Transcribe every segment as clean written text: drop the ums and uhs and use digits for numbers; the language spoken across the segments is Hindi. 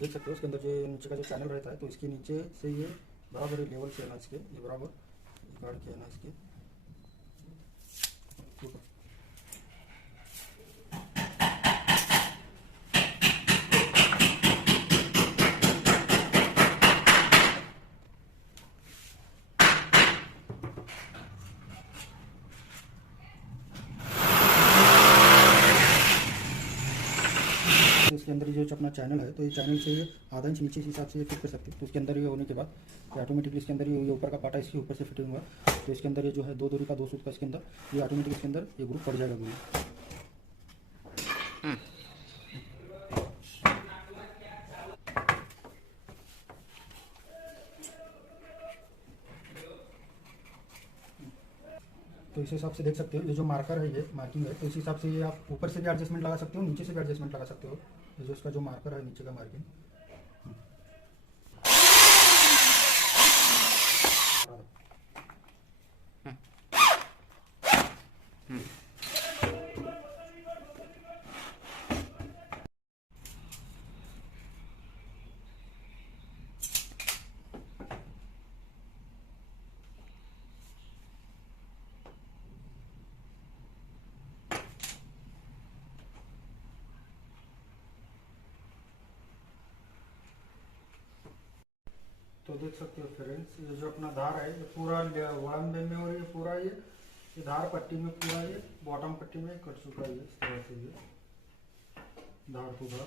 देख सकते हो उसके अंदर जो नीचे का जो चैनल रहता है, तो इसके नीचे से ये बराबर लेवल से है ना इसके, ये बराबर काट के है ना इसके। इसके अंदर जो अपना चैनल है, तो ये चैनल से ये आधा इंच नीचे इस हिसाब से फिट कर सकते हो। तो इसके अंदर ये होने के बाद ये ऑटोमेटिकली इसके अंदर ये ऊपर का पार्ट है, इसके ऊपर से फिटिंग हुआ, तो इसके अंदर ये जो है 2 दूरी का 2 सूत का इसके अंदर ये ऑटोमेटिक इसके अंदर ये ग्रुप पड़ जाएगा पूरी। तो इस हिसाब से देख सकते हो ये जो मार्कर है, ये मार्किंग है, तो इस हिसाब से ये आप ऊपर से भी एडजस्टमेंट लगा सकते हो, नीचे से भी एडजस्टमेंट लगा सकते हो। ये जो इसका जो मार्कर है नीचे का मार्किंग, तो देख सकते हो फ्रेंड्स, ये जो अपना धार है ये पूरा वड़म्बे में, और ये पूरा ये धार पट्टी में पूरा ये बॉटम पट्टी में कट चुका है इस तरह से, ये धार टू धार।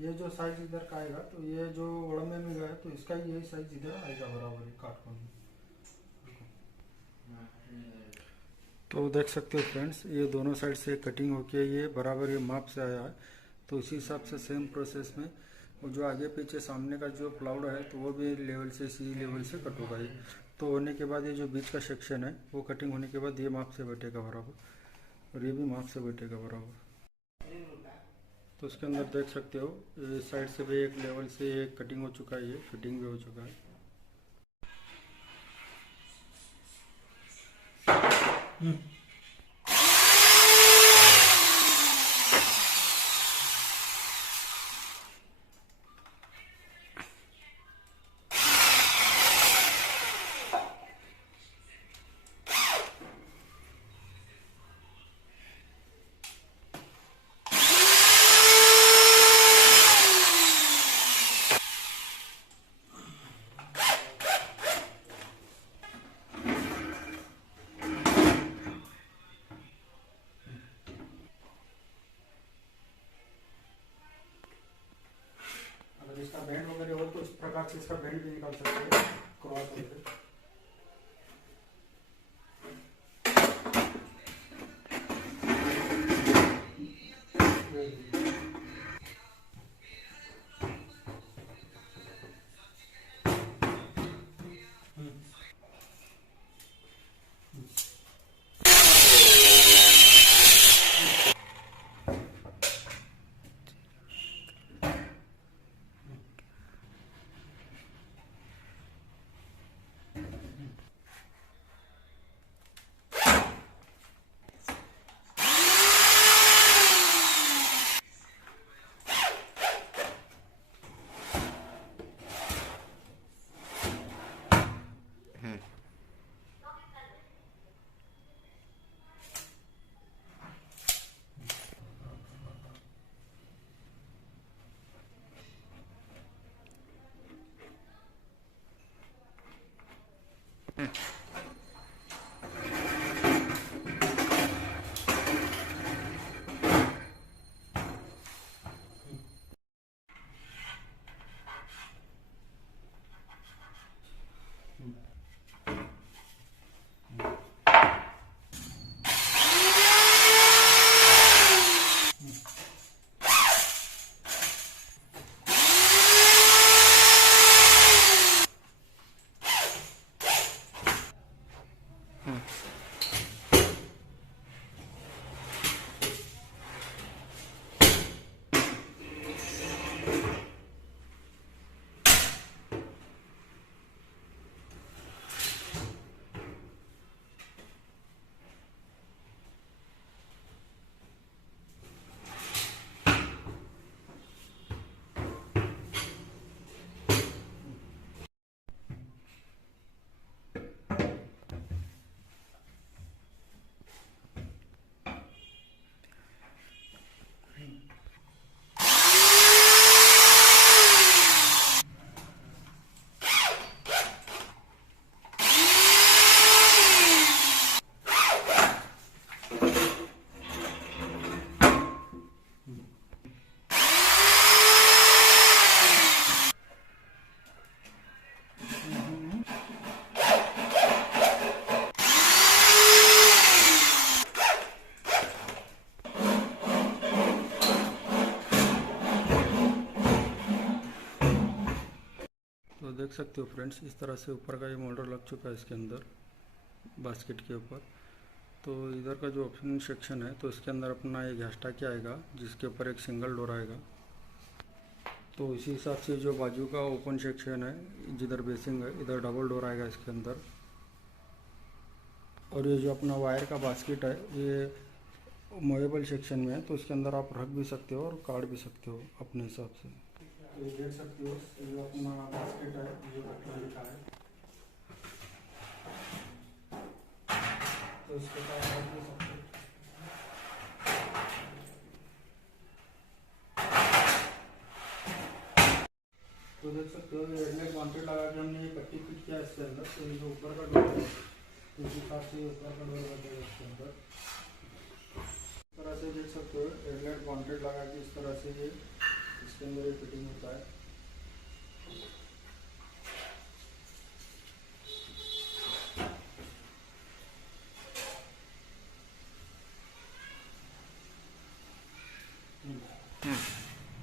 ये जो साइज इधर का आएगा, तो ये जो वड़म्बे में गया है, तो इसका यही साइज इधर आएगा बराबर काट को। तो देख सकते हो फ्रेंड्स, ये दोनों साइड से कटिंग होके ये बराबर ये माप से आया है। तो इसी हिसाब से सेम प्रोसेस में वो जो आगे पीछे सामने का जो प्लाउड है, तो वो भी लेवल से इसी लेवल से कट होगा ये। तो होने के बाद ये जो बीच का सेक्शन है वो कटिंग होने के बाद ये माप से बैठेगा बराबर, और ये भी माप से बैठेगा बराबर। तो उसके अंदर देख सकते हो इस साइड से भी एक लेवल से एक कटिंग हो चुका है, ये फिटिंग भी हो चुका है। इसका बैंड वगैरह हो तो इस प्रकार से इसका बैंड भी निकाल सकते हैं क्रॉस करके। तो देख सकते हो फ्रेंड्स, इस तरह से ऊपर का ये मोल्डर लग चुका है इसके अंदर बास्केट के ऊपर। तो इधर का जो ओपनिंग सेक्शन है तो इसके अंदर अपना ये गैस टाकी आएगा जिसके ऊपर एक सिंगल डोर आएगा। तो इसी हिसाब से जो बाजू का ओपन सेक्शन है जिधर बेसिंग है इधर डबल डोर आएगा इसके अंदर। और ये जो अपना वायर का बास्केट है ये मूवेबल सेक्शन में है, तो इसके अंदर आप रख भी सकते हो और काट भी सकते हो अपने हिसाब से। ये देख सकते हो ये अपना बास्केट है, ये कटलरी का है, तो इसके साथ रख भी सकते हो। तो देख सकते हो ये रेडनेट वांटेड लगा के हमने ये पट्टी फिट किया इसके अंदर। तो ये जो ऊपर का डोर है इस हिसाब से ऊपर का डोर लगेगा इसके अंदर। इस तरह से देख सकते हो रेडनेट वांटेड लगा के इस तरह से ये इसके अंदर ये फिटिंग होता है।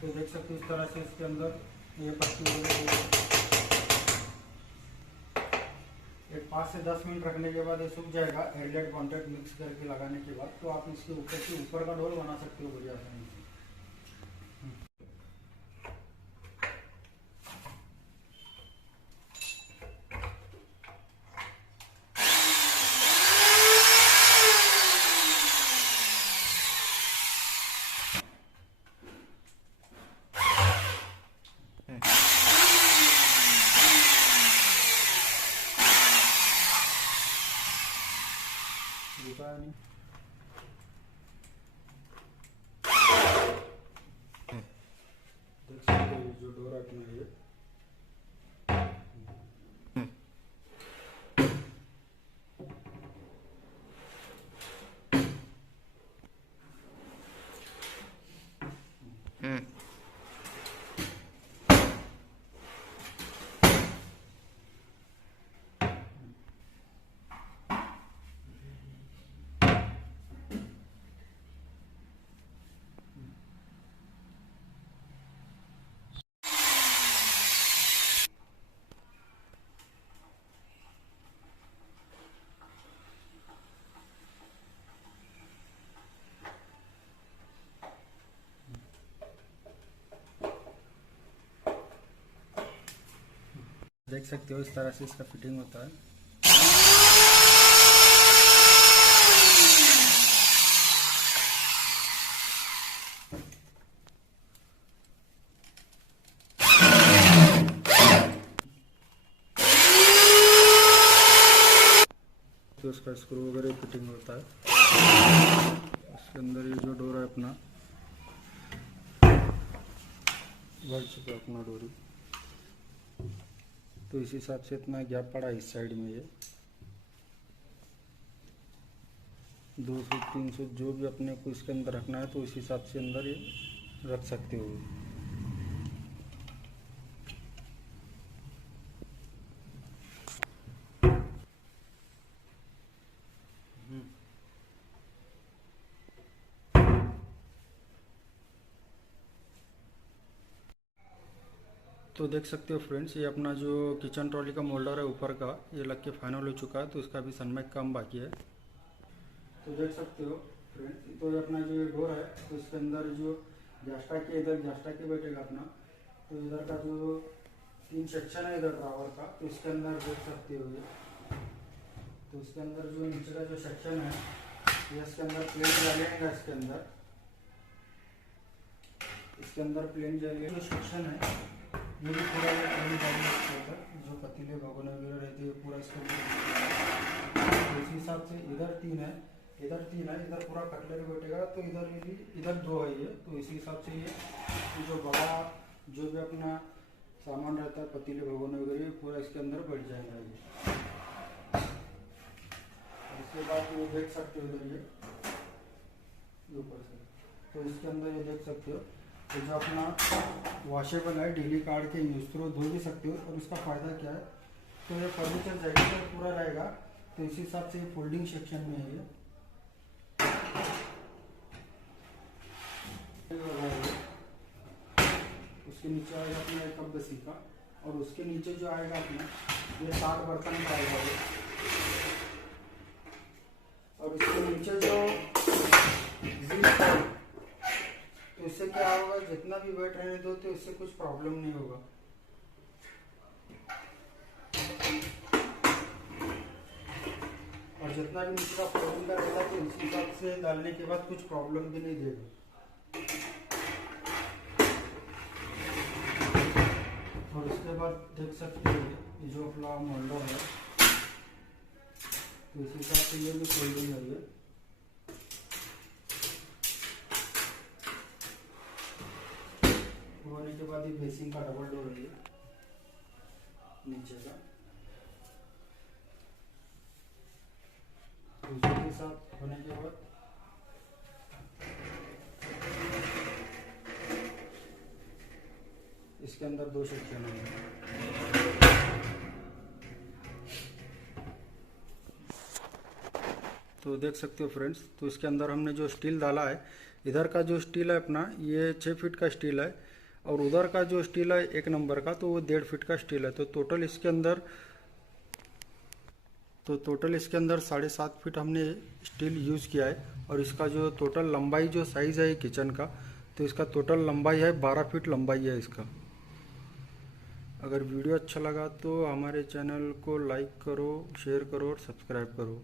तो देख सकते हो इस तरह से इसके अंदर ये पट्टी एक 5 से 10 मिनट रखने के बाद ये सूख जाएगा एयरलाइट कॉन्टैक्ट मिक्स करके लगाने के बाद। तो आप इसके ऊपर से ऊपर का डोर बना सकते हो बड़ी आसानी से। रुका नहीं। देख सकते हो जो डोर अपना ये देख सकते हो इस तरह से इसका फिटिंग होता है। तो इसका स्क्रू वगैरह फिटिंग होता है। इसके अंदर ये जो डोर है अपना भर चुका है अपना डोरी। तो इस हिसाब से इतना गैप पड़ा इस साइड में ये 200 300 जो भी अपने को इसके अंदर रखना है तो उस हिसाब से अंदर ये रख सकते हो। तो देख सकते हो फ्रेंड्स, ये अपना जो किचन ट्रॉली का मोल्डर है ऊपर का, ये लग के फाइनल हो चुका है। तो इसका भी सनमाइका काम बाकी है। तो देख सकते हो फ्रेंड्स, तो ये अपना जो डोर है तो इसके अंदर जो जास्टा के इधर जास्टा के बैठेगा अपना। तो इधर का जो 3 सेक्शन है इधर ड्रावर का, तो इसके अंदर देख सकते हो ये। तो इसके अंदर जो नीचे का जो सेक्शन है ये इसके अंदर प्लेन डालेगा। इसके अंदर प्लेन जाएगा। जो सेक्शन है ये भी पूरा ये प्लेन डालेगा इसके ऊपर, जो पतीले भगोने वगैरह रहते हैं पूरा इसके अंदर। तो इस हिसाब से इधर 3 है, इधर पूरा कटलरी बैठेगा। तो इधर 2 है ये। तो इसी हिसाब से ये जो बड़ा जो भी अपना सामान रहता है पतीले भगोने वगैरह पूरा इसके अंदर बैठ जाएगा ये। इसके बाद ये देख सकते हो इधर ये ऊपर से, तो इसके अंदर ये देख सकते हो तो जो अपना वॉशेबल है, डेली काट के यूज करो, धो भी सकते हो। और उसका फ़ायदा क्या है, तो ये फर्नीचर जगह पर पूरा रहेगा। तो इस हिसाब से ये फोल्डिंग सेक्शन में है ये। उसके नीचे आएगा अपना एक कप दसी का, और उसके नीचे जो आएगा अपना ये 60 बर्तन का आएगा ये। और इसके नीचे जो तो इससे क्या होगा, जितना भी वेट रहने दो तो इससे कुछ प्रॉब्लम नहीं होगा। और जितना भी नीचे का फोल्डिंग का रहेगा तो इस हिसाब से डालने के बाद कुछ प्रॉब्लम भी नहीं देगा। और इसके बाद देख सकते हो ये जो अपना मोल्डर है तो इस हिसाब से ये भी फोल्डिंग है ये। होने के बाद ये बेसिंग का डबल डोर है ये नीचे का। उसके साथ होने के बाद इसके अंदर 2 सेक्शन है। तो देख सकते हो फ्रेंड्स, तो इसके अंदर हमने जो स्टील डाला है, इधर का जो स्टील है अपना ये 6 फीट का स्टील है, और उधर का जो स्टील है 1 नंबर का तो वो 1.5 फीट का स्टील है। तो टोटल इसके अंदर 7.5 फीट हमने स्टील यूज़ किया है। और इसका जो टोटल लंबाई जो साइज़ है किचन का, तो इसका टोटल लंबाई है 12 फीट लंबाई है इसका। अगर वीडियो अच्छा लगा तो हमारे चैनल को लाइक करो, शेयर करो और सब्सक्राइब करो।